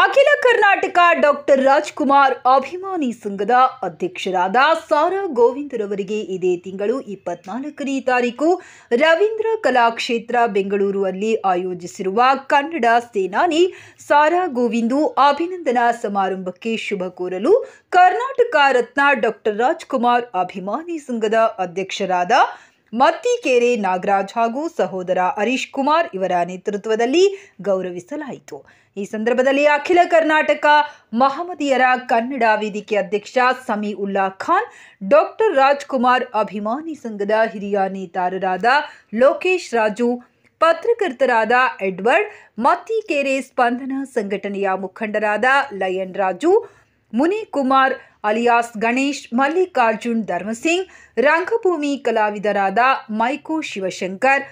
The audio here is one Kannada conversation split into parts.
ಅಖಿಲ ಕರ್ನಾಟಕ ಡಾಕ್ಟರ್ ರಾಜ್ಕುಮಾರ್ ಅಭಿಮಾನಿ ಸಂಘದ ಅಧ್ಯಕ್ಷರಾದ ಸಾರಾ ಗೋವಿಂದರವರಿಗೆ ಇದೇ ತಿಂಗಳು 24ನೇ ತಾರೀಕು ರವೀಂದ್ರ ಕಲಾಕ್ಷೇತ್ರ ಬೆಂಗಳೂರು ಅಲ್ಲಿ ಆಯೋಜಿಸಿರುವ ಕನ್ನಡ ಸೇನಾನಿ ಸಾರಾ ಗೋವಿಂದು ಅಭಿನಂದನಾ ಸಮಾರಂಭಕ್ಕೆ ಶುಭ ಕೋರಲು ಕರ್ನಾಟಕ ರತ್ನ ಡಾಕ್ಟರ್ ರಾಜ್ಕುಮಾರ್ ಅಭಿಮಾನಿ ಸಂಘದ ಅಧ್ಯಕ್ಷರಾದ ಮತ್ತಿಕೆರೆ ನಾಗರಾಜ್ ಹಾಗೂ ಸಹೋದರ ಹರೀಶ್ ಕುಮಾರ್ ಇವರ ನೇತೃತ್ವದಲ್ಲಿ ಗೌರವಿಸಲಾಯಿತು. ಈ ಸಂದರ್ಭದಲ್ಲಿ ಅಖಿಲ ಕರ್ನಾಟಕ ಮಹಮ್ಮದಿಯರ ಕನ್ನಡ ವೇದಿಕೆ ಅಧ್ಯಕ್ಷ ಸಮೀಉಲ್ಲಾ ಖಾನ್, ಡಾಕ್ಟರ್ ರಾಜ್ಕುಮಾರ್ ಅಭಿಮಾನಿ ಸಂಘದ ಹಿರಿಯ ನೇತಾರರಾದ ಲೋಕೇಶ್ ರಾಜು, ಪತ್ರಕರ್ತರಾದ ಎಡ್ವರ್ಡ್, ಮತ್ತಿಕೆರೆ ಸ್ಪಂದನ ಸಂಘಟನೆಯ ಮುಖಂಡರಾದ ಲಯನ್ ರಾಜು, ಮುನಿಕುಮಾರ್ ಅಲಿಯಾಸ್ ಗಣೇಶ್, ಮಲ್ಲಿಕಾರ್ಜುನ್ ಧರ್ಮಸಿಂಗ್, ರಂಗಭೂಮಿ ಕಲಾವಿದರಾದ ಮೈಕೋ ಶಿವಶಂಕರ್,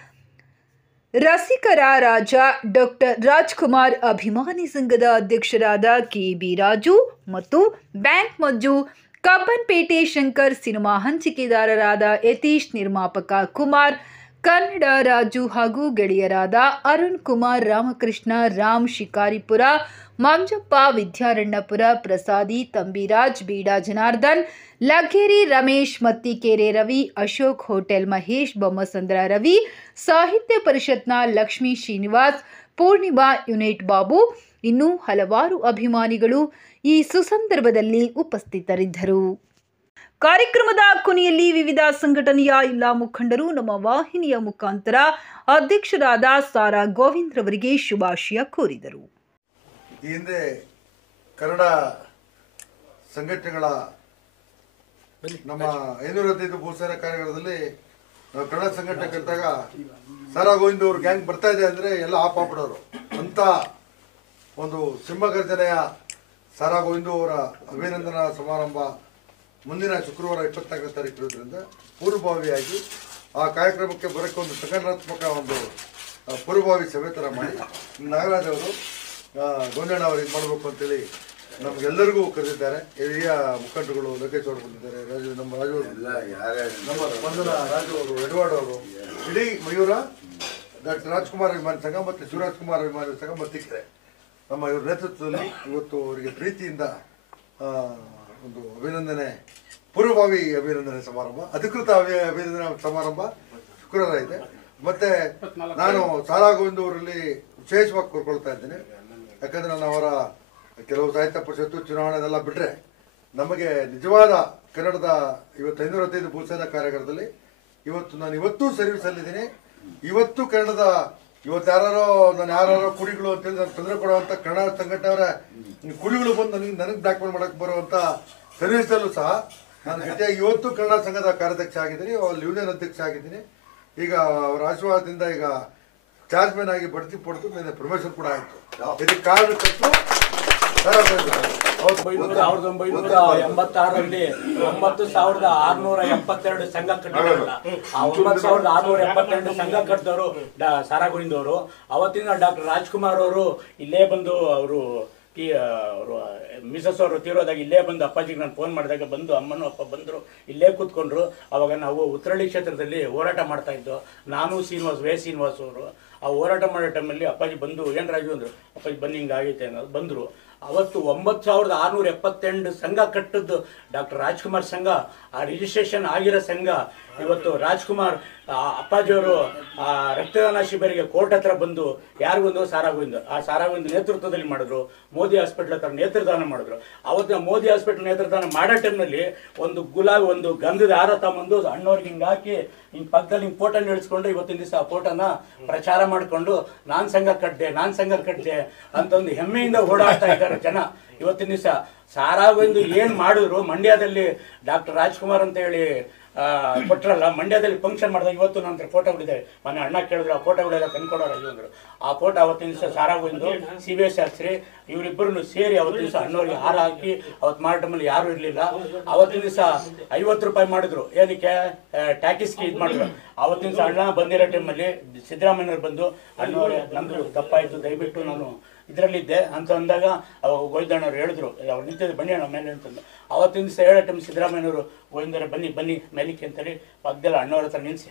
ರಸಿಕರ ರಾಜ, ಡಾಕ್ಟರ್ ರಾಜ್ಕುಮಾರ್ ಅಭಿಮಾನಿ ಸಂಘದ ಅಧ್ಯಕ್ಷರಾದ ಕೆಬಿ ರಾಜು ಮತ್ತು ಬ್ಯಾಂಕ್ ಮಂಜು, ಕಬ್ಬನ್ಪೇಟೆ ಶಂಕರ್, ಸಿನಿಮಾ ಹಂಚಿಕೆದಾರರಾದ ಯತೀಶ್, ನಿರ್ಮಾಪಕ ಕುಮಾರ್, ಕನ್ನಡ ರಾಜು ಹಾಗೂ ಗೆಳೆಯರಾದ ಅರುಣ್ ಕುಮಾರ್, ರಾಮಕೃಷ್ಣ, ರಾಮ್ ಶಿಕಾರಿಪುರ, ಮಂಜಪ್ಪ ವಿದ್ಯಾರಣ್ಯಪುರ, ಪ್ರಸಾದಿ, ತಂಬಿರಾಜ್, ಬೀಡಾ ಜನಾರ್ದನ್, ಲಗ್ಗೇರಿ ರಮೇಶ್, ಮತ್ತಿಕೆರೆ ರವಿ, ಅಶೋಕ್ ಹೋಟೆಲ್ ಮಹೇಶ್, ಬೊಮ್ಮಸಂದ್ರ ರವಿ, ಸಾಹಿತ್ಯ ಪರಿಷತ್ನ ಲಕ್ಷ್ಮೀ ಶ್ರೀನಿವಾಸ್, ಪೂರ್ಣಿಮಾ ಯುನೈಟ್ ಬಾಬು, ಇನ್ನೂ ಹಲವಾರು ಅಭಿಮಾನಿಗಳು ಈ ಸುಸಂದರ್ಭದಲ್ಲಿ ಉಪಸ್ಥಿತರಿದ್ದರು. ಕಾರ್ಯಕ್ರಮದ ಕೊನೆಯಲ್ಲಿ ವಿವಿಧ ಸಂಘಟನೆಯ ಎಲ್ಲ ಮುಖಂಡರು ನಮ್ಮ ವಾಹಿನಿಯ ಮುಖಾಂತರ ಅಧ್ಯಕ್ಷರಾದ ಸಾರಾ ಗೋವಿಂದ್ ರವರಿಗೆ ಶುಭಾಶಯ ಕೋರಿದರು. ಈ ಹಿಂದೆ ಕನ್ನಡ ಸಂಘಟನೆಗಳ ನಮ್ಮ 515 ಭೂಸೇನಾ ಕಾರ್ಯಾಗಾರದಲ್ಲಿ ನಾವು ಕನ್ನಡ ಸಂಘಟನೆ ಕರೆದಾಗ ಸಾರಾ ಗೋವಿಂದ್ ಅವ್ರ ಗ್ಯಾಂಗ್ ಬರ್ತಾ ಇದೆ ಅಂದರೆ ಎಲ್ಲ ಆಪ್ ಆಗ್ಬಿಡೋರು ಅಂತ ಒಂದು ಸಿಂಹಗರ್ಜನೆಯ ಸಾರಾ ಗೋವಿಂದ್ ಅವರ ಅಭಿನಂದನಾ ಸಮಾರಂಭ ಮುಂದಿನ ಶುಕ್ರವಾರ 24ನೇ ತಾರೀಕು ಇರೋದ್ರಿಂದ ಪೂರ್ವಭಾವಿಯಾಗಿ ಆ ಕಾರ್ಯಕ್ರಮಕ್ಕೆ ಬರೋಕ್ಕೆ ಒಂದು ಸಂಘಟನಾತ್ಮಕ ಒಂದು ಪೂರ್ವಭಾವಿ ಸಭೆ ಥರ ಮಾಡಿ ನಾಗರಾಜ್ ಅವರು ಗೊಂಜಣ್ಣ ಅವರು ಇದು ಮಾಡಬೇಕು ಅಂತೇಳಿ ನಮಗೆಲ್ಲರಿಗೂ ಕರೆದಿದ್ದಾರೆ. ಹಿರಿಯ ಮುಖಂಡರುಗಳು ಲೋಕೇಶ್ ಅವರು ಬಂದಿದ್ದಾರೆ, ನಮ್ಮ ರಾಜು ನಮ್ಮ ಸ್ಪಂದನ ರಾಜು ಅವರು, ಎಡ್ವರ್ಡ್ ಅವರು, ಇಡೀ ಮಯೂರ ಡಾಕ್ಟರ್ ರಾಜ್ಕುಮಾರ್ ಅಭಿಮಾನಿ ಸಂಘ ಮತ್ತು ಶಿವರಾಜ್ ಕುಮಾರ್ ಅಭಿಮಾನಿ ಸಂಘ ಮತ್ತಿಕೆರೆ ನಮ್ಮ ಇವ್ರ ನೇತೃತ್ವದಲ್ಲಿ ಇವತ್ತು ಅವರಿಗೆ ಪ್ರೀತಿಯಿಂದ ಒಂದು ಅಭಿನಂದನೆ, ಪೂರ್ವಭಾವಿ ಅಭಿನಂದನೆ ಸಮಾರಂಭ, ಅಧಿಕೃತ ಅಭಿನಂದನಾ ಸಮಾರಂಭ ಶುಕ್ರವಾರ ಇದೆ. ಮತ್ತೆ ನಾನು ಸಾರಾ ಗೋವಿಂದ್ ಅವರಲ್ಲಿ ವಿಶೇಷವಾಗಿ ಕೋರ್ಕೊಳ್ತಾ ಇದ್ದೇನೆ. ಯಾಕಂದರೆ ನಾನು ಅವರ ಕೆಲವು ಸಾಹಿತ್ಯ ಪರಿಷತ್ತು ಚುನಾವಣೆದೆಲ್ಲ ಬಿಟ್ಟರೆ ನಮಗೆ ನಿಜವಾದ ಕನ್ನಡದ 515 ಭೂಸೇನಾ ಕಾರ್ಯಾಗಾರದಲ್ಲಿ ನಾನು ಇವತ್ತೂ ಸರ್ವಿಸಲ್ಲಿದ್ದೀನಿ. ಇವತ್ತು ಕನ್ನಡದ ನಾನು ಯಾರೋ ಕುಡಿಗಳು ಅಂತೇಳಿ ನಾನು ತೊಂದರೆ ಕೊಡುವಂಥ ಕನ್ನಡ ಸಂಘಟನೆಯವರ ಕುಡಿಗಳು ಬಂದು ನನಗೆ ಡಾಕ್ಯುಮೆಂಟ್ ಮಾಡೋಕ್ಕೆ ಬರುವಂಥ ಸರ್ವಿಸಲ್ಲೂ ಸಹ ನಾನು ಜೊತೆಯಾಗಿ ಇವತ್ತು ಕನ್ನಡ ಸಂಘದ ಕಾರ್ಯಾಧ್ಯಕ್ಷ ಆಗಿದ್ದೀನಿ, ಅಲ್ಲಿ ಯೂನಿಯನ್ ಅಧ್ಯಕ್ಷ ಆಗಿದ್ದೀನಿ. ಈಗ ಅವರ ಆಶೀರ್ವಾದದಿಂದ ಈಗ ಚಾರ್ಜ್ಮನ್ ಆಗಿ ಬಡ್ತಿ ಪಡೆದು ನನ್ನ ಪ್ರಮೋಷನ್ ಕೂಡ ಆಯಿತು. ಇದಕ್ಕೆ ಕಾರಣಕ್ಕಂತೂ 1986ರಲ್ಲಿ 9672 ಸಂಘ ಕಟ್ಟಿದ್ರಲ್ಲ, ಆ 9672 ಸಂಘ ಕಟ್ಟಿದವರು ಸಾರಾ ಗೋವಿಂದ್ ಅವರು. ಅವತ್ತಿನ ಡಾಕ್ಟರ್ ರಾಜ್ಕುಮಾರ್ ಅವರು ಇಲ್ಲೇ ಬಂದು ಅವರು ಮಿಸಸ್ ಅವರು ತೀರೋದಾಗ ಇಲ್ಲೇ ಬಂದು ಅಪ್ಪಾಜಿಗೆ ನಾನು ಫೋನ್ ಮಾಡಿದಾಗ ಬಂದು ಅಮ್ಮನೂ ಅಪ್ಪ ಬಂದರು, ಇಲ್ಲೇ ಕೂತ್ಕೊಂಡ್ರು. ಅವಾಗ ನಾವು ಉತ್ತರಳ್ಳಿ ಕ್ಷೇತ್ರದಲ್ಲಿ ಹೋರಾಟ ಮಾಡ್ತಾ ಇದ್ದೋ, ನಾನು ಶ್ರೀನಿವಾಸ್ ಅವರು. ಆ ಹೋರಾಟ ಮಾಡೋ ಟೈಮಲ್ಲಿ ಅಪ್ಪಾಜಿ ಬಂದು ಏನು ರಾಜು ಅಂದರು, ಅಪ್ಪಾಜಿ ಬನ್ನಿ ಹಿಂಗಾಗೈತೆ ಅನ್ನೋದು ಬಂದರು. ಅವತ್ತು 9672 ಸಂಘ ಕಟ್ಟಿದ್ದು ಡಾಕ್ಟರ್ ರಾಜ್ಕುಮಾರ್ ಸಂಘ. ಆ ರಿಜಿಸ್ಟ್ರೇಷನ್ ಆಗಿರೋ ಸಂಘ ಇವತ್ತು ರಾಜ್ಕುಮಾರ್ ಅಪ್ಪಾಜಿಯವರು ರಕ್ತದಾನ ಶಿಬಿರಿಗೆ ಕೋರ್ಟ್ ಹತ್ರ ಬಂದು ಯಾರಿಗೊಂದು ಸಾರಾ ಗೋವಿಂದ್, ಆ ಸಾರಾ ಗೋವಿಂದ್ ನೇತೃತ್ವದಲ್ಲಿ ಮಾಡಿದ್ರು. ಮೋದಿ ಹಾಸ್ಪಿಟ್ಲ್ ಹತ್ರ ನೇತ್ರದಾನ ಮಾಡಿದ್ರು. ಅವತ್ತಿನ ಮೋದಿ ಹಾಸ್ಪಿಟ್ಲ್ ನೇತ್ರದಾನ ಮಾಡೋ ಟೈಮ್ನಲ್ಲಿ ಒಂದು ಗಂಧದ ಹಾರ ತಗೊಂಡು ಅಣ್ಣವ್ರಿಗೆ ಹಿಂಗೆ ಹಾಕಿ ಹಿಂಗೆ ಪಕ್ಕದಲ್ಲಿ ಹಿಂಗೆ ಫೋಟೋ ನಿಲ್ಲಿಸ್ಕೊಂಡು ಇವತ್ತಿನ ದಿವಸ ಆ ಫೋಟೋನ ಪ್ರಚಾರ ಮಾಡಿಕೊಂಡು ನಾನು ಸಂಘ ಕಟ್ಟಿದೆ ಅಂತ ಒಂದು ಹೆಮ್ಮೆಯಿಂದ ಓಡಾಡ್ತಾ ಇದ್ದಾರೆ ಜನ. ಇವತ್ತಿನ ದಿವಸ ಸಾರಾ ಗೋವಿಂದ್ ಏನು ಮಾಡಿದ್ರು, ಮಂಡ್ಯದಲ್ಲಿ ಡಾಕ್ಟರ್ ರಾಜ್ಕುಮಾರ್ ಅಂತ ಹೇಳಿ ಕೊಟ್ಟರಲ್ಲ, ಮಂಡ್ಯದಲ್ಲಿ ಫಂಕ್ಷನ್ ಮಾಡಿದಾಗ ಇವತ್ತು ನನ್ನ ಹತ್ರ ಫೋಟೋಗಳಿದೆ. ಮೊನ್ನೆ ಅಣ್ಣ ಕೇಳಿದ್ರು, ಆ ಫೋಟೋಗಳೆಲ್ಲ ತಂದ್ಕೊಡೋರು ಅಂದರು. ಆ ಫೋಟೋ ಅವತ್ತಿನ ದಿವಸ ಸಾರಾ ಗೋವಿಂದ್, CBS ಶಾಸ್ತ್ರಿ ಇವರಿಬ್ಬರನ್ನು ಸೇರಿ ಅವತ್ತಿನ ದಿವಸ ಅಣ್ಣವ್ರಿಗೆ ಹಾರ ಹಾಕಿ ಅವತ್ತು ಮಾಡೋ ಟೈಮಲ್ಲಿ ಯಾರೂ ಇರಲಿಲ್ಲ. ಅವತ್ತಿನ ದಿವಸ 50 ರೂಪಾಯಿ ಮಾಡಿದ್ರು, ಏನಕ್ಕೆ ಟ್ಯಾಕಿಸ್ಗೆ ಇದು ಮಾಡಿದ್ರು. ಅವತ್ತಿನ ದಿವಸ ಅಣ್ಣ ಬಂದಿರೋ ಟೈಮಲ್ಲಿ ಸಿದ್ದರಾಮಯ್ಯವ್ರು ಬಂದು ಅಣ್ಣವ್ರೆ ನಮ್ಮದು ತಪ್ಪಾಯಿತು, ದಯವಿಟ್ಟು ನಾನು ಇದರಲ್ಲಿದ್ದೆ ಅಂತ ಅಂದಾಗ ಅವಾಗ ಗೋವಿಂದಣ್ಣವ್ರು ಹೇಳಿದ್ರು, ಅವ್ರು ನಿಂತಿದ್ದು ಬನ್ನಿ ಅಣ್ಣ ಮೇಲೆ ಅಂತಂದು. ಅವತ್ತಿನ ದಿವಸ ಹೇಳೋ ಟೈಮ್ ಸಿದ್ದರಾಮಯ್ಯನವರು ಗೋವಿಂದರ ಬನ್ನಿ ಮೇಲಿಕ್ಕೆ ಅಂತೇಳಿ ಪಕ್ಕದಲ್ಲ ಅಣ್ಣವ್ರ ಹತ್ರ ನಿಲ್ಲಿಸಿ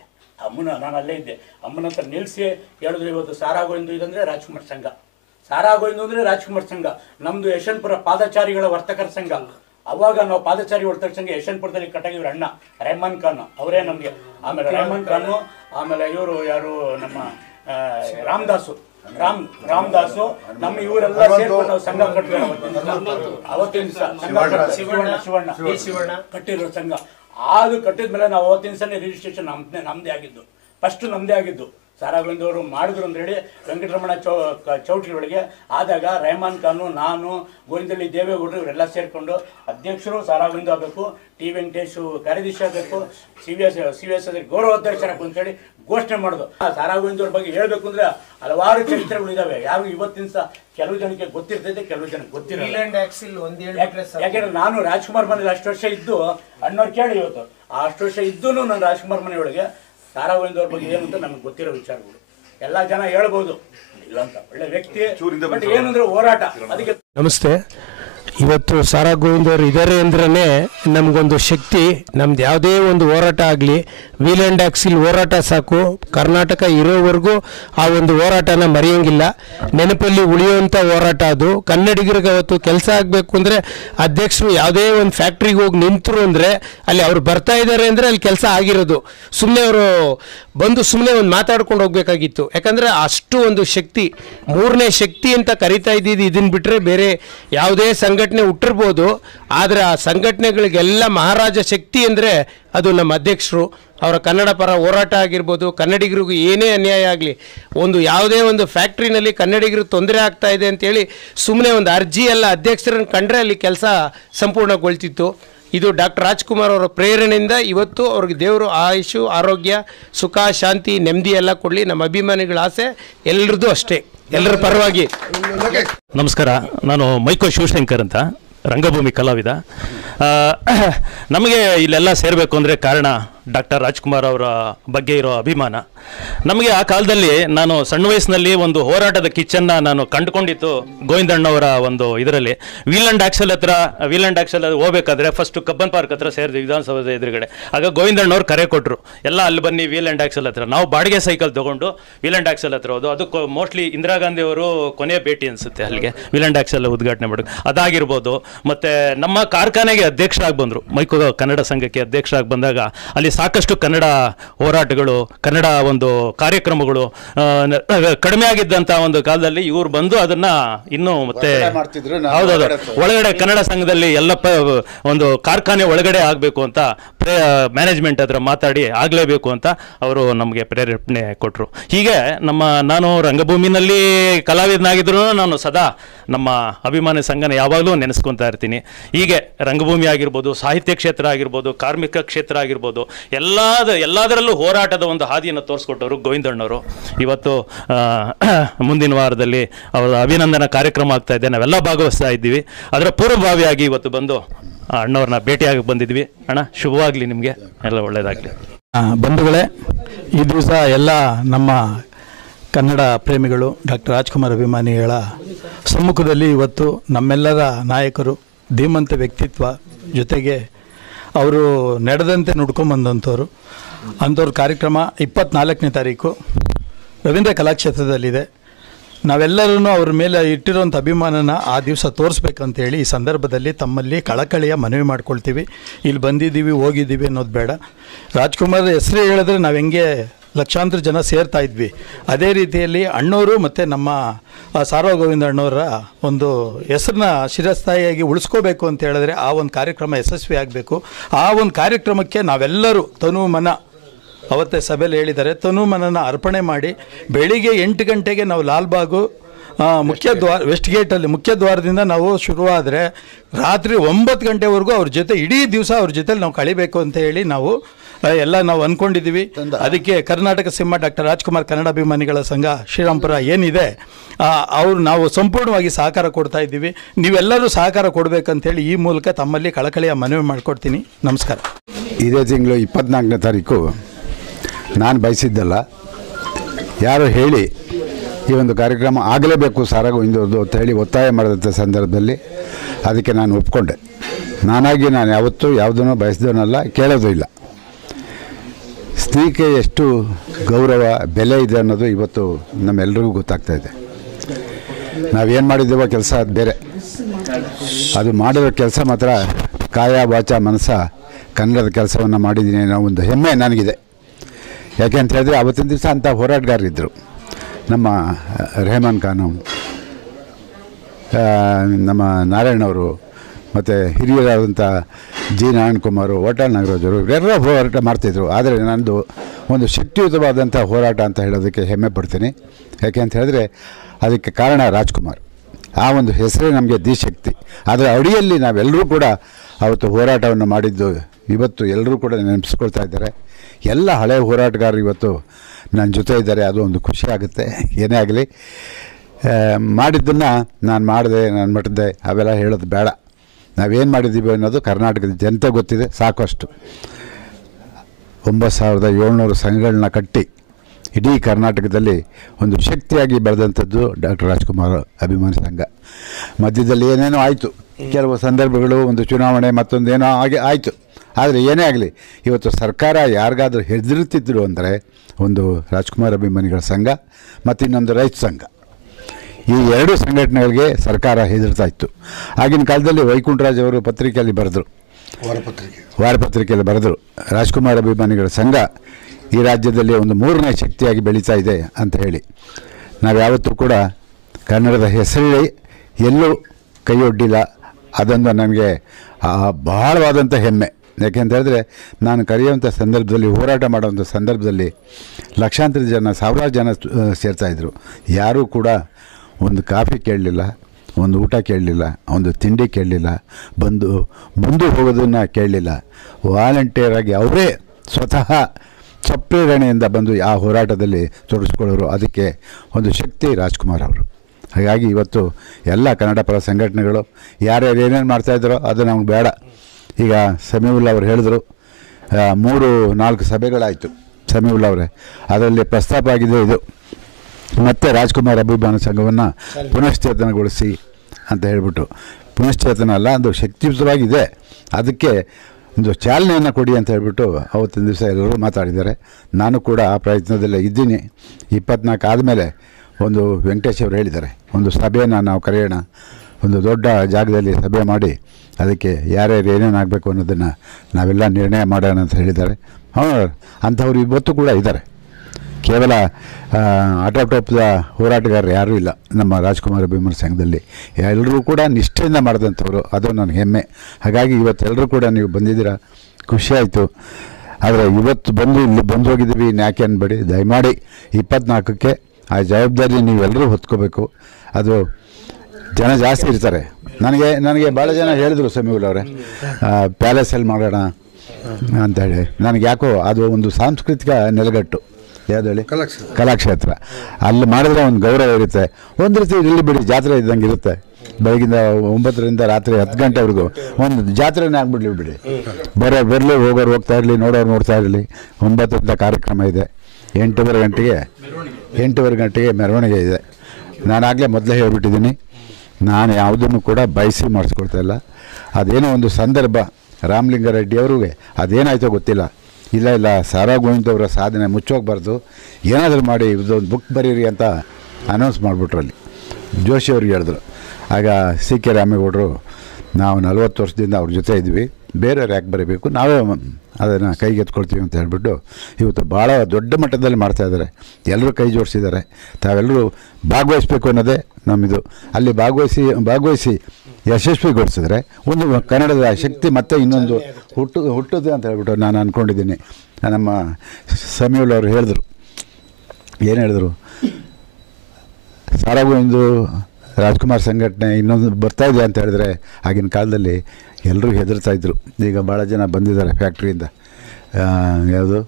ನಾನು ಅಲ್ಲೇ ಇದ್ದೆ, ಅಮ್ಮನ ಹತ್ರ ನಿಲ್ಲಿಸಿ ಹೇಳಿದ್ರು ಇವತ್ತು ಸಾರಾ ಗೋವಿಂದ್ ಇದಂದರೆ ರಾಜ್ಕುಮಾರ್ ಸಂಘ. ಸಾರಾ ಗೋವಿಂದ ಅಂದರೆ ರಾಜ್ಕುಮಾರ್ ಸಂಘ, ನಮ್ಮದು ಯಶವಂತಪುರ ಪಾದಚಾರಿಗಳ ವರ್ತಕರ ಸಂಘ. ಅವಾಗ ನಾವು ಪಾದಚಾರಿ ವರ್ತಕರ ಸಂಘ ಯಶವಂತಪುರದಲ್ಲಿ ಕಟ್ಟಾಗಿವ್ರ ಅಣ್ಣ ರೆಹಮಾನ್ ಖಾನ್ ಅವರೇ ನಮಗೆ. ಆಮೇಲೆ ರೆಹಮಾನ್ ಖಾನು, ಆಮೇಲೆ ಇವರು ಯಾರು ನಮ್ಮ ರಾಮದಾಸು ನಮ್ಮ ಇವರೆಲ್ಲ ಸೇರ್ಕೊಂಡು ನಾವು ಸಂಘ ಕಟ್ಟಿರೋ ಅವತ್ತಿನ ಶಿವಣ್ಣ ಕಟ್ಟಿರೋ ಸಂಘ. ಅದು ಕಟ್ಟಿದ್ಮೇಲೆ ನಾವು ಅವತ್ತಿನ ದಿವಸನೇ ರಿಜಿಸ್ಟ್ರೇಷನ್ ನಮ್ಮದೇ ಆಗಿದ್ದು, ಫಸ್ಟ್ ನಮ್ಮದೇ ಆಗಿದ್ದು. ಸಾರಾ ಗೋವಿಂದ ಅವರು ಮಾಡಿದ್ರು ಅಂತ ಹೇಳಿ ವೆಂಕಟರಮಣ ಚೌಟ್ರಿ ಒಳಗೆ ಆದಾಗ ರೆಹಮಾನ್ ಖಾನು, ನಾನು, ಗೋವಿಂದಳ್ಳಿ ದೇವೇಗೌಡರು ಇವರೆಲ್ಲ ಸೇರಿಕೊಂಡು ಅಧ್ಯಕ್ಷರು ಸಾರಾ ಗೋವಿಂದ ಆಗಬೇಕು, ಟಿ ವೆಂಕಟೇಶು ಕಾರ್ಯದರ್ಶಿ ಆಗಬೇಕು, ಸಿ ವಿ ಎಸ್ ಗೌರವ ಅಧ್ಯಕ್ಷರಾಗಬೇಕು ಅಂತೇಳಿ ಘೋಷಣೆ ಮಾಡೋದು. ಸಾರಾ ಗೋವಿಂದ ಅವ್ರ ಬಗ್ಗೆ ಹೇಳ್ಬೇಕು ಅಂದ್ರೆ ಹಲವಾರು ಚರಿತ್ರೆಗಳಿದಾವೆ. ಯಾರು ಇವತ್ತಿನ ಸಹ ಕೆಲವು ಜನಕ್ಕೆ ಗೊತ್ತಿರ್ತೈತೆ, ಕೆಲವು ಜನಕ್ಕೆ ಗೊತ್ತಿರಲ್ಲ. ಯಾಕೆಂದ್ರೆ ನಾನು ರಾಜ್ಕುಮಾರ್ ಮನೇಲಿ ಅಷ್ಟು ವರ್ಷ ಇದ್ದು ಅಣ್ಣವ್ರು ಕೇಳಿ ಇವತ್ತು ಅಷ್ಟು ವರ್ಷ ಇದ್ದೂ ನಾನು ರಾಜ್ಕುಮಾರ್ ಮನೆಯೊಳಗೆ ಸಾರಾ ಗೋವಿಂದ ಅವ್ರ ಬಗ್ಗೆ ಏನು ಅಂತ ನಮ್ಗೆ ಗೊತ್ತಿರೋ ವಿಚಾರಗಳು ಎಲ್ಲ ಜನ ಹೇಳ್ಬೋದು. ಇಲ್ಲ ಅಂತ ಒಳ್ಳೆ ವ್ಯಕ್ತಿ, ಬಟ್ ಏನಂದ್ರೆ ಹೋರಾಟ. ಅದಕ್ಕೆ ನಮಸ್ತೆ. ಇವತ್ತು ಸಾರಾ ಗೋವಿಂದ ಅವರು ಇದ್ದಾರೆ ಅಂದ್ರೇ ನಮಗೊಂದು ಶಕ್ತಿ. ನಮ್ದು ಯಾವುದೇ ಒಂದು ಹೋರಾಟ ಆಗಲಿ, ವೀಲ್ ಆ್ಯಂಡ್ ಆಕ್ಸಿಲ್ ಹೋರಾಟ ಸಾಕು. ಕರ್ನಾಟಕ ಇರೋವರೆಗೂ ಆ ಒಂದು ಹೋರಾಟನ ಮರೆಯೋಂಗಿಲ್ಲ, ನೆನಪಲ್ಲಿ ಉಳಿಯುವಂಥ ಹೋರಾಟ ಅದು. ಕನ್ನಡಿಗರಿಗೆ ಅವತ್ತು ಕೆಲಸ ಆಗಬೇಕು ಅಂದರೆ ಅಧ್ಯಕ್ಷರು ಯಾವುದೇ ಒಂದು ಫ್ಯಾಕ್ಟ್ರಿಗೆ ಹೋಗಿ ನಿಂತರು ಅಂದರೆ ಅಲ್ಲಿ ಅವ್ರು ಬರ್ತಾ ಇದ್ದಾರೆ ಅಂದರೆ ಅಲ್ಲಿ ಕೆಲಸ ಆಗಿರೋದು. ಸುಮ್ಮನೆ ಅವರು ಬಂದು ಸುಮ್ಮನೆ ಒಂದು ಮಾತಾಡ್ಕೊಂಡು ಹೋಗ್ಬೇಕಾಗಿತ್ತು. ಯಾಕಂದರೆ ಅಷ್ಟು ಒಂದು ಶಕ್ತಿ, ಮೂರನೇ ಶಕ್ತಿ ಅಂತ ಕರಿತಾ ಇದ್ದಿದ್ದು ಇದನ್ನು ಬಿಟ್ಟರೆ ಬೇರೆ ಯಾವುದೇ ಸಂಘಟನೆ ಹುಟ್ಟಿರ್ಬೋದು. ಆದರೆ ಆ ಸಂಘಟನೆಗಳಿಗೆಲ್ಲ ಮಹಾರಾಜ ಶಕ್ತಿ ಅಂದರೆ ಅದು ನಮ್ಮ ಅಧ್ಯಕ್ಷರು. ಅವರ ಕನ್ನಡ ಪರ ಹೋರಾಟ ಆಗಿರ್ಬೋದು, ಕನ್ನಡಿಗರಿಗೂ ಏನೇ ಅನ್ಯಾಯ ಆಗಲಿ, ಒಂದು ಯಾವುದೇ ಒಂದು ಫ್ಯಾಕ್ಟ್ರಿನಲ್ಲಿ ಕನ್ನಡಿಗರಿಗೆ ತೊಂದರೆ ಆಗ್ತಾ ಇದೆ ಅಂತೇಳಿ ಸುಮ್ಮನೆ ಒಂದು ಅರ್ಜಿ ಎಲ್ಲ ಅಧ್ಯಕ್ಷರನ್ನು ಕಂಡ್ರೆ ಅಲ್ಲಿ ಕೆಲಸ ಸಂಪೂರ್ಣಗೊಳ್ತಿತ್ತು. ಇದು ಡಾಕ್ಟರ್ ರಾಜ್ಕುಮಾರ್ ಅವರ ಪ್ರೇರಣೆಯಿಂದ ಇವತ್ತು ಅವ್ರಿಗೆ ದೇವರು ಆಯುಷು, ಆರೋಗ್ಯ, ಸುಖ, ಶಾಂತಿ, ನೆಮ್ಮದಿ ಎಲ್ಲ ಕೊಡಲಿ. ನಮ್ಮ ಅಭಿಮಾನಿಗಳ ಆಸೆ ಎಲ್ಲರದ್ದು ಅಷ್ಟೇ, ಎಲ್ಲರ ಪರವಾಗಿ. ನಮಸ್ಕಾರ, ನಾನು ಮೈಕೋ ಶಿವಶಂಕರ್ ಅಂತ, ರಂಗಭೂಮಿ ಕಲಾವಿದ. ನಮಗೆ ಇಲ್ಲೆಲ್ಲ ಸೇರಬೇಕು ಅಂದರೆ ಕಾರಣ ಡಾಕ್ಟರ್ ರಾಜ್ಕುಮಾರ್ ಅವರ ಬಗ್ಗೆ ಇರೋ ಅಭಿಮಾನ. ನಮಗೆ ಆ ಕಾಲದಲ್ಲಿ ನಾನು ಸಣ್ಣ ವಯಸ್ಸಿನಲ್ಲಿ ಒಂದು ಹೋರಾಟದ ಕಿಚ್ಚನ್ನು ನಾನು ಕಂಡುಕೊಂಡಿತ್ತು ಗೋವಿಂದಣ್ಣವರ ಒಂದು ಇದರಲ್ಲಿ. ವೀಲ್ ಆ್ಯಂಡ್ ಆಕ್ಸಲ್ ಹೋಗ್ಬೇಕಾದ್ರೆ ಫಸ್ಟು ಕಬ್ಬನ್ ಪಾರ್ಕ್ ಹತ್ರ ಸೇರಿದ್ವಿ, ವಿಧಾನಸೌಧದ ಎದುರುಗಡೆ. ಆಗ ಗೋವಿಂದಣ್ಣವ್ರು ಕರೆ ಕೊಟ್ಟರು, ಎಲ್ಲ ಅಲ್ಲಿ ಬನ್ನಿ ವೀಲ್ ಆ್ಯಂಡ್ ಆಕ್ಸಲ್ ಹತ್ರ. ನಾವು ಬಾಡಿಗೆ ಸೈಕಲ್ ತೊಗೊಂಡು ವೀಲ್ ಆ್ಯಂಡ್ ಆಕ್ಸಲ್ ಹತ್ರ ಹೋದು. ಅದು ಮೋಸ್ಟ್ಲಿ ಇಂದಿರಾ ಗಾಂಧಿ ಅವರು ಕೊನೆಯ ಭೇಟಿ ಅನಿಸುತ್ತೆ ಅಲ್ಲಿಗೆ, ವೀಲ್ ಆ್ಯಂಡ್ ಆಕ್ಸಲ್ ಉದ್ಘಾಟನೆ ಮಾಡೋದು ಅದಾಗಿರ್ಬೋದು. ಮತ್ತು ನಮ್ಮ ಕಾರ್ಖಾನೆಗೆ ಅಧ್ಯಕ್ಷರಾಗಿ ಬಂದರು, ಮೈಕೋ ಕನ್ನಡ ಸಂಘಕ್ಕೆ ಅಧ್ಯಕ್ಷರಾಗಿ ಬಂದಾಗ ಅಲ್ಲಿ ಸಾಕಷ್ಟು ಕನ್ನಡ ಹೋರಾಟಗಳು, ಕನ್ನಡ ಒಂದು ಕಾರ್ಯಕ್ರಮಗಳು ಕಡಿಮೆ ಆಗಿದ್ದಂಥ ಒಂದು ಕಾಲದಲ್ಲಿ ಇವರು ಬಂದು ಅದನ್ನ ಇನ್ನೂ ಮತ್ತೆ ಹೌದೌದು ಒಳಗಡೆ ಕನ್ನಡ ಸಂಘದಲ್ಲಿ ಎಲ್ಲ ಒಂದು ಕಾರ್ಖಾನೆ ಒಳಗಡೆ ಆಗಬೇಕು ಅಂತ ಮ್ಯಾನೇಜ್ಮೆಂಟ್ ಹತ್ರ ಮಾತಾಡಿ ಆಗಲೇಬೇಕು ಅಂತ ಅವರು ನಮಗೆ ಪ್ರೇರೇಪಣೆ ಕೊಟ್ಟರು. ಹೀಗೆ ನಾನು ರಂಗಭೂಮಿನಲ್ಲಿ ಕಲಾವಿದನಾಗಿದ್ರು ನಾನು ಸದಾ ನಮ್ಮ ಅಭಿಮಾನಿ ಸಂಘನ ಯಾವಾಗಲೂ ನೆನೆಸ್ಕೊತಾ ಇರ್ತೀನಿ. ಹೀಗೆ ರಂಗಭೂಮಿ ಆಗಿರ್ಬೋದು, ಸಾಹಿತ್ಯ ಕ್ಷೇತ್ರ ಆಗಿರ್ಬೋದು, ಕಾರ್ಮಿಕ ಕ್ಷೇತ್ರ ಆಗಿರ್ಬೋದು, ಎಲ್ಲದರಲ್ಲೂ ಹೋರಾಟದ ಒಂದು ಹಾದಿಯನ್ನು ತೋರಿಸ್ಕೊಟ್ಟವರು ಗೋವಿಂದಣ್ಣವರು. ಇವತ್ತು ಮುಂದಿನ ವಾರದಲ್ಲಿ ಅವರ ಅಭಿನಂದನಾ ಕಾರ್ಯಕ್ರಮ ಆಗ್ತಾ ಇದೆ, ನಾವೆಲ್ಲ ಭಾಗವಹಿಸ್ತಾ ಇದ್ದೀವಿ. ಅದರ ಪೂರ್ವಭಾವಿಯಾಗಿ ಇವತ್ತು ಬಂದು ಅಣ್ಣವ್ರನ್ನ ಭೇಟಿಯಾಗಿ ಬಂದಿದ್ವಿ. ಅಣ್ಣ ಶುಭವಾಗಲಿ, ನಿಮಗೆ ಎಲ್ಲ ಒಳ್ಳೆಯದಾಗಲಿ. ಬಂಧುಗಳೇ, ಈ ದಿವಸ ಎಲ್ಲ ನಮ್ಮ ಕನ್ನಡ ಪ್ರೇಮಿಗಳು, ಡಾಕ್ಟರ್ ರಾಜ್ಕುಮಾರ್ ಅಭಿಮಾನಿಗಳ ಸಮ್ಮುಖದಲ್ಲಿ ಇವತ್ತು ನಮ್ಮೆಲ್ಲರ ನಾಯಕರು, ಧೀಮಂತ ವ್ಯಕ್ತಿತ್ವ, ಜೊತೆಗೆ ಅವರು ನಡೆದಂತೆ ನುಡ್ಕೊಂಬಂದಂಥವ್ರು ಅಂಥವ್ರ ಕಾರ್ಯಕ್ರಮ 24ನೇ ತಾರೀಕು ರವೀಂದ್ರ ಕಲಾಕ್ಷೇತ್ರದಲ್ಲಿದೆ. ನಾವೆಲ್ಲರೂ ಅವ್ರ ಮೇಲೆ ಇಟ್ಟಿರೋಂಥ ಅಭಿಮಾನನ ಆ ದಿವಸ ತೋರಿಸ್ಬೇಕಂತೇಳಿ ಈ ಸಂದರ್ಭದಲ್ಲಿ ತಮ್ಮಲ್ಲಿ ಕಳಕಳಿಯ ಮನವಿ ಮಾಡ್ಕೊಳ್ತೀವಿ. ಇಲ್ಲಿ ಬಂದಿದ್ದೀವಿ, ಹೋಗಿದ್ದೀವಿ ಅನ್ನೋದು ಬೇಡ. ರಾಜ್ಕುಮಾರ್ ಹೆಸರು ಹೇಳಿದ್ರೆ ನಾವು ಹೆಂಗೆ ಲಕ್ಷಾಂತರ ಜನ ಸೇರ್ತಾ ಇದ್ವಿ, ಅದೇ ರೀತಿಯಲ್ಲಿ ಅಣ್ಣವರು ಮತ್ತು ನಮ್ಮ ಸಾರಾ ಗೋವಿಂದ ಅಣ್ಣವರ ಒಂದು ಹೆಸರನ್ನ ಶಿರಸ್ಥಾಯಿಯಾಗಿ ಉಳಿಸ್ಕೋಬೇಕು ಅಂತ ಹೇಳಿದ್ರೆ ಆ ಒಂದು ಕಾರ್ಯಕ್ರಮ ಯಶಸ್ವಿ ಆಗಬೇಕು. ಆ ಒಂದು ಕಾರ್ಯಕ್ರಮಕ್ಕೆ ನಾವೆಲ್ಲರೂ ತನು ಮನ, ಅವತ್ತೇ ಸಭೆಯಲ್ಲಿ ಹೇಳಿದ್ದಾರೆ, ತನು ಮನನ ಅರ್ಪಣೆ ಮಾಡಿ ಬೆಳಿಗ್ಗೆ 8 ಗಂಟೆಗೆ ನಾವು ಲಾಲ್ಬಾಗು ವೆಸ್ಟ್ ಗೇಟಲ್ಲಿ ಮುಖ್ಯ ದ್ವಾರದಿಂದ ನಾವು ಶುರುವಾದರೆ ರಾತ್ರಿ 9 ಗಂಟೆವರೆಗೂ ಅವ್ರ ಜೊತೆ ಇಡೀ ದಿವಸ ಅವ್ರ ಜೊತೆಲಿ ನಾವು ಕಳಿಬೇಕು ಅಂತ ಹೇಳಿ ನಾವು ಅಂದ್ಕೊಂಡಿದ್ದೀವಿ. ಅದಕ್ಕೆ ಕರ್ನಾಟಕ ಸಿಂಹ ಡಾಕ್ಟರ್ ರಾಜ್ಕುಮಾರ್ ಕನ್ನಡ ಅಭಿಮಾನಿಗಳ ಸಂಘ ಶ್ರೀರಾಮ್ಪುರ ಏನಿದೆ ನಾವು ಸಂಪೂರ್ಣವಾಗಿ ಸಹಕಾರ ಕೊಡ್ತಾ ಇದ್ದೀವಿ. ನೀವೆಲ್ಲರೂ ಸಹಕಾರ ಕೊಡಬೇಕಂತೇಳಿ ಈ ಮೂಲಕ ತಮ್ಮಲ್ಲಿ ಕಳಕಳಿಯ ಮನವಿ ಮಾಡಿಕೊಡ್ತೀನಿ. ನಮಸ್ಕಾರ. ಇದೇ ತಿಂಗಳು 24ನೇ ತಾರೀಕು ನಾನು ಬಯಸಿದ್ದಲ್ಲ, ಯಾರು ಹೇಳಿ ಈ ಒಂದು ಕಾರ್ಯಕ್ರಮ ಆಗಲೇಬೇಕು ಸಾರಾ ಗೋವಿಂದವ್ರದ್ದು ಅಂತ ಹೇಳಿ ಒತ್ತಾಯ ಮಾಡಿದಂಥ ಸಂದರ್ಭದಲ್ಲಿ ಅದಕ್ಕೆ ನಾನು ಒಪ್ಕೊಂಡೆ. ನಾನು ಯಾವತ್ತೂ ಯಾವುದನ್ನು ಬಯಸಿದವನಲ್ಲ, ಕೇಳೋದು ಇಲ್ಲ. ಸ್ತ್ರೀಗೆ ಎಷ್ಟು ಗೌರವ, ಬೆಲೆ ಇದೆ ಅನ್ನೋದು ಇವತ್ತು ನಮ್ಮೆಲ್ಲರಿಗೂ ಗೊತ್ತಾಗ್ತಾ ಇದೆ. ನಾವೇನು ಮಾಡಿದ್ದೇವೋ ಕೆಲಸ ಅದು ಬೇರೆ. ಅದು ಮಾಡಿರೋ ಕೆಲಸ ಮಾತ್ರ ಕಾಯ ವಾಚ ಮನಸ ಕನ್ನಡದ ಕೆಲಸವನ್ನು ಮಾಡಿದ್ದೀನಿ ಅನ್ನೋ ಒಂದು ಹೆಮ್ಮೆ ನನಗಿದೆ. ಯಾಕೆ ಅಂತ ಹೇಳಿದ್ರೆ ಅವತ್ತಿನ ದಿವಸ ಅಂಥ ಹೋರಾಟಗಾರರಿದ್ದರು. ನಮ್ಮ ರೆಹಮಾನ್ ಖಾನು, ನಮ್ಮ ನಾರಾಯಣವರು, ಮತ್ತು ಹಿರಿಯರಾದಂಥ ಜಿ ನಾರಾಯಣಕುಮಾರು, ಹೋಟೆಲ್ ನಾಗರಾಜರು ಇವರೆಲ್ಲ ಹೋರಾಟ ಮಾಡ್ತಿದ್ರು. ಆದರೆ ನಂದು ಒಂದು ಶಕ್ತಿಯುತವಾದಂಥ ಹೋರಾಟ ಅಂತ ಹೇಳೋದಕ್ಕೆ ಹೆಮ್ಮೆ ಪಡ್ತೀನಿ. ಯಾಕೆ ಅಂತ ಹೇಳಿದ್ರೆ ಅದಕ್ಕೆ ಕಾರಣ ರಾಜ್ಕುಮಾರ್. ಆ ಒಂದು ಹೆಸರೇ ನಮಗೆ ದಿಶಕ್ತಿ. ಅದರ ಅಡಿಯಲ್ಲಿ ನಾವೆಲ್ಲರೂ ಕೂಡ ಅವತ್ತು ಹೋರಾಟವನ್ನು ಮಾಡಿದ್ದು ಇವತ್ತು ಎಲ್ಲರೂ ಕೂಡ ನೆನಪಿಸ್ಕೊಳ್ತಾ ಇದ್ದಾರೆ. ಎಲ್ಲ ಹಳೆಯ ಹೋರಾಟಗಾರರು ಇವತ್ತು ನನ್ನ ಜೊತೆ ಇದ್ದಾರೆ. ಅದು ಒಂದು ಖುಷಿ ಆಗುತ್ತೆ. ಏನೇ ಆಗಲಿ, ಮಾಡಿದ್ದನ್ನು ನಾನು ಮಾಡಿದೆ, ನಾನು ಮಟ್ಟಿದ್ದೆ ಅವೆಲ್ಲ ಹೇಳೋದು ಬೇಡ. ನಾವೇನು ಮಾಡಿದ್ದೀವಿ ಅನ್ನೋದು ಕರ್ನಾಟಕದ ಜನತೆ ಗೊತ್ತಿದೆ, ಸಾಕಷ್ಟು. 9700 ಸಂಘಗಳನ್ನ ಕಟ್ಟಿ ಇಡೀ ಕರ್ನಾಟಕದಲ್ಲಿ ಒಂದು ಶಕ್ತಿಯಾಗಿ ಬೆಳೆದಂಥದ್ದು ಡಾಕ್ಟರ್ ರಾಜ್ಕುಮಾರ್ ಅಭಿಮಾನಿ ಸಂಘ. ಮಧ್ಯದಲ್ಲಿ ಏನೇನೋ ಆಯಿತು, ಕೆಲವು ಸಂದರ್ಭಗಳು, ಒಂದು ಚುನಾವಣೆ ಮತ್ತೊಂದೇನೋ ಆಯಿತು. ಆದರೆ ಏನೇ ಆಗಲಿ, ಇವತ್ತು ಸರ್ಕಾರ ಯಾರಿಗಾದರೂ ಹೆದರುತ್ತಿದ್ದರು ಅಂದರೆ ಒಂದು ರಾಜ್ಕುಮಾರ್ ಅಭಿಮಾನಿಗಳ ಸಂಘ ಮತ್ತು ಇನ್ನೊಂದು ರೈತ ಸಂಘ. ಈ ಎರಡು ಸಂಘಟನೆಗಳಿಗೆ ಸರ್ಕಾರ ಹೆದರ್ತಾ ಇತ್ತು. ಆಗಿನ ಕಾಲದಲ್ಲಿ ವೈಕುಂಠರಾಜ್ ಅವರು ಪತ್ರಿಕೆಯಲ್ಲಿ ಬರೆದರು, ವಾರಪತ್ರಿಕೆಯಲ್ಲಿ ಬರೆದರು, ರಾಜ್ಕುಮಾರ್ ಅಭಿಮಾನಿಗಳ ಸಂಘ ಈ ರಾಜ್ಯದಲ್ಲಿ ಒಂದು 3ನೇ ಶಕ್ತಿಯಾಗಿ ಬೆಳೀತಾ ಇದೆ ಅಂತ ಹೇಳಿ. ನಾವು ಯಾವತ್ತೂ ಕೂಡ ಕನ್ನಡದ ಹೆಸರಲ್ಲಿ ಎಲ್ಲೂ ಕೈಯೊಡ್ಡಿಲ್ಲ. ಅದೊಂದು ನನಗೆ ಬಹಳವಾದಂಥ ಹೆಮ್ಮೆ. ಯಾಕೆಂತ ಹೇಳಿದ್ರೆ ನಾನು ಕರೆಯುವಂಥ ಸಂದರ್ಭದಲ್ಲಿ, ಹೋರಾಟ ಮಾಡುವಂಥ ಸಂದರ್ಭದಲ್ಲಿ ಲಕ್ಷಾಂತರ ಜನ, ಸಾವಿರಾರು ಜನ ಸೇರ್ತಾಯಿದ್ರು. ಯಾರೂ ಕೂಡ ಒಂದು ಕಾಫಿ ಕೇಳಲಿಲ್ಲ, ಒಂದು ಊಟ ಕೇಳಲಿಲ್ಲ, ಒಂದು ತಿಂಡಿ ಕೇಳಲಿಲ್ಲ, ಬಂದು ಹೋಗೋದನ್ನು ಕೇಳಲಿಲ್ಲ. ವಾಲಂಟಿಯರಾಗಿ ಅವರೇ ಸ್ವತಃ ಸ್ವಪ್ರೇರಣೆಯಿಂದ ಬಂದು ಆ ಹೋರಾಟದಲ್ಲಿ ತೊಡಗಿಸ್ಕೊಳ್ಳೋರು. ಅದಕ್ಕೆ ಒಂದು ಶಕ್ತಿ ರಾಜ್ಕುಮಾರ್ ಅವರು. ಹಾಗಾಗಿ ಇವತ್ತು ಎಲ್ಲ ಕನ್ನಡ ಪರ ಸಂಘಟನೆಗಳು ಯಾರ್ಯಾರು ಏನೇನು ಮಾಡ್ತಾಯಿದ್ದಾರೋ ಅದು ನಮ್ಗೆ ಬೇಡ. ಈಗ ಸಮೀವುಲ್ಲಾ ಅವರು ಹೇಳಿದ್ರು, 3-4 ಸಭೆಗಳಾಯಿತು ಸಮೀವುಲ್ಲಾ ಅವರೇ. ಅದರಲ್ಲಿ ಪ್ರಸ್ತಾಪ ಆಗಿದೆ ಇದು, ಮತ್ತೆ ರಾಜ್ಕುಮಾರ್ ಅಭಿಮಾನಿ ಸಂಘವನ್ನು ಪುನಶ್ಚೇತನಗೊಳಿಸಿ ಅಂತ ಹೇಳಿಬಿಟ್ಟು. ಪುನಶ್ಚೇತನ ಅಲ್ಲ, ಅದು ಶಕ್ತಿಯುತವಾಗಿದೆ, ಅದಕ್ಕೆ ಒಂದು ಚಾಲನೆಯನ್ನು ಕೊಡಿ ಅಂತ ಹೇಳಿಬಿಟ್ಟು ಅವತ್ತಿನ ದಿವಸ ಎಲ್ಲರೂ ಮಾತಾಡಿದ್ದಾರೆ. ನಾನು ಕೂಡ ಆ ಪ್ರಯತ್ನದಲ್ಲೇ ಇದ್ದೀನಿ. 24 ಆದಮೇಲೆ ಒಂದು ವೆಂಕಟೇಶ್ ಅವರು ಹೇಳಿದ್ದಾರೆ, ಒಂದು ಸಭೆಯನ್ನು ನಾವು ಕರೆಯೋಣ, ಒಂದು ದೊಡ್ಡ ಜಾಗದಲ್ಲಿ ಸಭೆ ಮಾಡಿ ಅದಕ್ಕೆ ಯಾರ್ಯಾರು ಏನೇನಾಗಬೇಕು ಅನ್ನೋದನ್ನು ನಾವೆಲ್ಲ ನಿರ್ಣಯ ಮಾಡೋಣ ಅಂತ ಹೇಳಿದ್ದಾರೆ. ಅಂಥವ್ರು ಇವತ್ತು ಕೂಡ ಇದ್ದಾರೆ. ಕೇವಲ ಆಟೋಟೋಪದ ಹೋರಾಟಗಾರರು ಯಾರೂ ಇಲ್ಲ ನಮ್ಮ ರಾಜ್ಕುಮಾರ್ ಅಭಿಮಾನಿ ಸಂಘದಲ್ಲಿ. ಎಲ್ಲರೂ ಕೂಡ ನಿಷ್ಠೆಯಿಂದ ಮಾಡಿದಂಥವ್ರು, ಅದು ನನಗೆ ಹೆಮ್ಮೆ. ಹಾಗಾಗಿ ಇವತ್ತೆಲ್ಲರೂ ಕೂಡ ನೀವು ಬಂದಿದ್ದೀರಾ, ಖುಷಿಯಾಯಿತು. ಆದರೆ ಇವತ್ತು ಇಲ್ಲಿ ಬಂದು ಹೋಗಿದ್ದೀವಿ ಯಾಕೆ ಅನ್ಬೇಡಿ. ದಯಮಾಡಿ 24ಕ್ಕೆ ಆ ಜವಾಬ್ದಾರಿ ನೀವೆಲ್ಲರೂ ಹೊತ್ಕೋಬೇಕು. ಅದು ಜನ ಜಾಸ್ತಿ ಇರ್ತಾರೆ. ನನಗೆ ಭಾಳ ಜನ ಹೇಳಿದರು, ಸಮೀವುಲ್ಲಾ ಅವರೇ, ಪ್ಯಾಲೇಸಲ್ಲಿ ಮಾಡೋಣ ಅಂಥೇಳಿ. ನನಗೆ ಯಾಕೋ ಅದು ಒಂದು ಸಾಂಸ್ಕೃತಿಕ ನೆಲೆಗಟ್ಟು, ಯಾವುದು ಹೇಳಿ, ಕಲಾಕ್ಷೇತ್ರ. ಅಲ್ಲಿ ಮಾಡಿದ್ರೆ ಒಂದು ಗೌರವ ಇರುತ್ತೆ. ಒಂದು ರೀತಿ ಇಲ್ಲಿ ಬಿಡಿ, ಜಾತ್ರೆ ಇದ್ದಂಗೆ ಇರುತ್ತೆ. ಬೆಳಗಿಂದ 9ರಿಂದ ರಾತ್ರಿ 10 ಗಂಟೆವರೆಗೂ ಒಂದು ಜಾತ್ರೆನೇ ಆಗ್ಬಿಡ್ಲಿ ಬಿಡಿ. ಬರಲಿ, ಹೋಗೋರು ಹೋಗ್ತಾ ಇರಲಿ, ನೋಡೋರು ನೋಡ್ತಾ ಇರಲಿ. 9ರಿಂದ ಕಾರ್ಯಕ್ರಮ ಇದೆ, 8:15 ಗಂಟೆಗೆ ಮೆರವಣಿಗೆ ಇದೆ. ನಾನಾಗಲೇ ಮೊದಲೇ ಹೇಳಿಬಿಟ್ಟಿದ್ದೀನಿ, ನಾನು ಯಾವುದನ್ನು ಕೂಡ ಬಯಸಿ ಮಾಡಿಸ್ಕೊಳ್ತಾ ಇಲ್ಲ. ಅದೇನೋ ಒಂದು ಸಂದರ್ಭ, ರಾಮಲಿಂಗಾರೆಡ್ಡಿಯವ್ರಿಗೆ ಅದೇನಾಯ್ತೋ ಗೊತ್ತಿಲ್ಲ, ಇಲ್ಲ ಸಾರಾ ಗೋವಿಂದ್ ಅವರ ಸಾಧನೆ ಮುಚ್ಚೋಗ್ಬಾರ್ದು, ಏನಾದರೂ ಮಾಡಿ ಇದೊಂದು ಬುಕ್ ಬರೀರಿ ಅಂತ ಅನೌನ್ಸ್ ಮಾಡಿಬಿಟ್ರು. ಅಲ್ಲಿ ಜೋಶಿ ಅವ್ರಿಗೆ ಹೇಳಿದ್ರು. ಆಗ CK ರಾಮೇಗೌಡರು, ನಾವು 40 ವರ್ಷದಿಂದ ಅವ್ರ ಜೊತೆ ಇದ್ವಿ, ಬೇರೆಯವ್ರು ಯಾಕೆ ಬರೀಬೇಕು, ನಾವೇ ಅದನ್ನು ಕೈಗೆತ್ಕೊಳ್ತೀವಿ ಅಂತ ಹೇಳಿಬಿಟ್ಟು ಇವತ್ತು ಭಾಳ ದೊಡ್ಡ ಮಟ್ಟದಲ್ಲಿ ಮಾಡ್ತಾಯಿದ್ದಾರೆ. ಎಲ್ಲರೂ ಕೈ ಜೋಡಿಸಿದ್ದಾರೆ. ತಾವೆಲ್ಲರೂ ಭಾಗವಹಿಸಬೇಕು ಅನ್ನೋದೇ ನಮ್ಮದು. ಅಲ್ಲಿ ಭಾಗವಹಿಸಿ ಯಶಸ್ವಿಗೊಳಿಸಿದ್ರೆ ಒಂದು ಕನ್ನಡದ ಶಕ್ತಿ ಮತ್ತೆ ಇನ್ನೊಂದು ಹುಟ್ಟುತ್ತೆ ಅಂತ ಹೇಳ್ಬಿಟ್ಟು ನಾನು ಅಂದ್ಕೊಂಡಿದ್ದೀನಿ. ನಮ್ಮ ಸಮೀವುಲ್ಲಾ ಅವರು ಹೇಳಿದ್ರು, ಏನು ಹೇಳಿದ್ರು, ಸಾರಾ ಗೋವಿಂದು ರಾಜ್ಕುಮಾರ್ ಸಂಘಟನೆ ಇನ್ನೊಂದು ಬರ್ತಾಯಿದೆ ಅಂತ ಹೇಳಿದ್ರೆ ಆಗಿನ ಕಾಲದಲ್ಲಿ ಎಲ್ಲರೂ ಹೆದರ್ತಾಯಿದ್ರು. ಈಗ ಭಾಳ ಜನ ಬಂದಿದ್ದಾರೆ ಫ್ಯಾಕ್ಟ್ರಿಯಿಂದ, ಯಾವುದು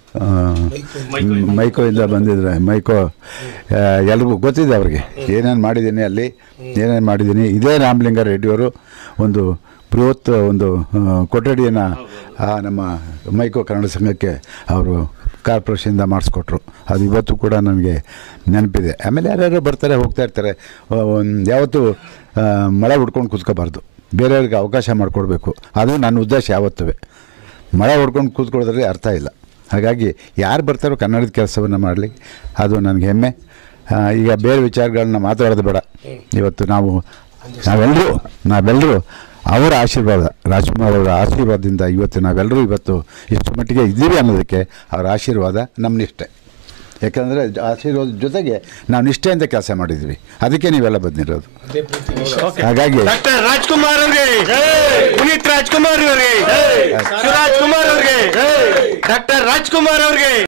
ಮೈಕೋಯಿಂದ ಬಂದಿದ್ದಾರೆ. ಮೈಕೋ ಎಲ್ರಿಗೂ ಗೊತ್ತಿದೆ, ಅವ್ರಿಗೆ ಏನೇನು ಮಾಡಿದ್ದೀನಿ, ಅಲ್ಲಿ ಏನೇನು ಮಾಡಿದ್ದೀನಿ. ಇದೇ ರಾಮಲಿಂಗಾರೆಡ್ಡಿಯವರು ಒಂದು ಬೃಹತ್ ಒಂದು ಕೊಠಡಿಯನ್ನು ನಮ್ಮ ಮೈಕೋ ಕನ್ನಡ ಸಂಘಕ್ಕೆ ಅವರು ಕಾರ್ಪೊರೇಷನಿಂದ ಮಾಡಿಸ್ಕೊಟ್ರು. ಅದು ಇವತ್ತು ಕೂಡ ನನಗೆ ನೆನಪಿದೆ. ಆಮೇಲೆ ಯಾರ್ಯಾರು ಬರ್ತಾರೆ ಹೋಗ್ತಾ ಇರ್ತಾರೆ. ಯಾವತ್ತೂ ಮಳೆ ಹುಡ್ಕೊಂಡು ಕೂತ್ಕೋಬಾರ್ದು, ಬೇರೆಯವ್ರಿಗೆ ಅವಕಾಶ ಮಾಡಿಕೊಡ್ಬೇಕು. ಅದು ನನ್ನ ಉದ್ದೇಶ ಯಾವತ್ತೂ. ಮಳೆ ಹೊಡ್ಕೊಂಡು ಕೂತ್ಕೊಳ್ಳೋದ್ರಲ್ಲಿ ಅರ್ಥ ಇಲ್ಲ. ಹಾಗಾಗಿ ಯಾರು ಬರ್ತಾರೋ ಕನ್ನಡದ ಕೆಲಸವನ್ನು ಮಾಡಲಿ, ಅದು ನನಗೆ ಹೆಮ್ಮೆ. ಈಗ ಬೇರೆ ವಿಚಾರಗಳನ್ನ ಮಾತಾಡೋದು ಬೇಡ. ಇವತ್ತು ನಾವೆಲ್ಲರೂ ಅವರ ಆಶೀರ್ವಾದ, ರಾಜ್ಕುಮಾರ್ ಅವರ ಆಶೀರ್ವಾದದಿಂದ ಇವತ್ತು ನಾವೆಲ್ಲರೂ ಇಷ್ಟು ಮಟ್ಟಿಗೆ ಇದ್ದೀವಿ ಅನ್ನೋದಕ್ಕೆ ಅವರ ಆಶೀರ್ವಾದ ನಮ್ಮ ನಿಷ್ಠೆ. ಯಾಕಂದರೆ ಆಶೀರ್ವಾದದ ಜೊತೆಗೆ ನಾವು ನಿಷ್ಠೆಯಿಂದ ಕೆಲಸ ಮಾಡಿದ್ವಿ, ಅದಕ್ಕೆ ನೀವೆಲ್ಲ ಬಂದಿರೋದು. ಹಾಗಾಗಿ ಡಾಕ್ಟರ್ ರಾಜ್ಕುಮಾರ್ ಅವರಿಗೆ, ಪುನೀತ್ ರಾಜ್ಕುಮಾರ್ ಅವರಿಗೆ, ಶಿವರಾಜ್ ಕುಮಾರ್ ಅವರಿಗೆ, ಡಾಕ್ಟರ್ ರಾಜ್ಕುಮಾರ್ ಅವರಿಗೆ.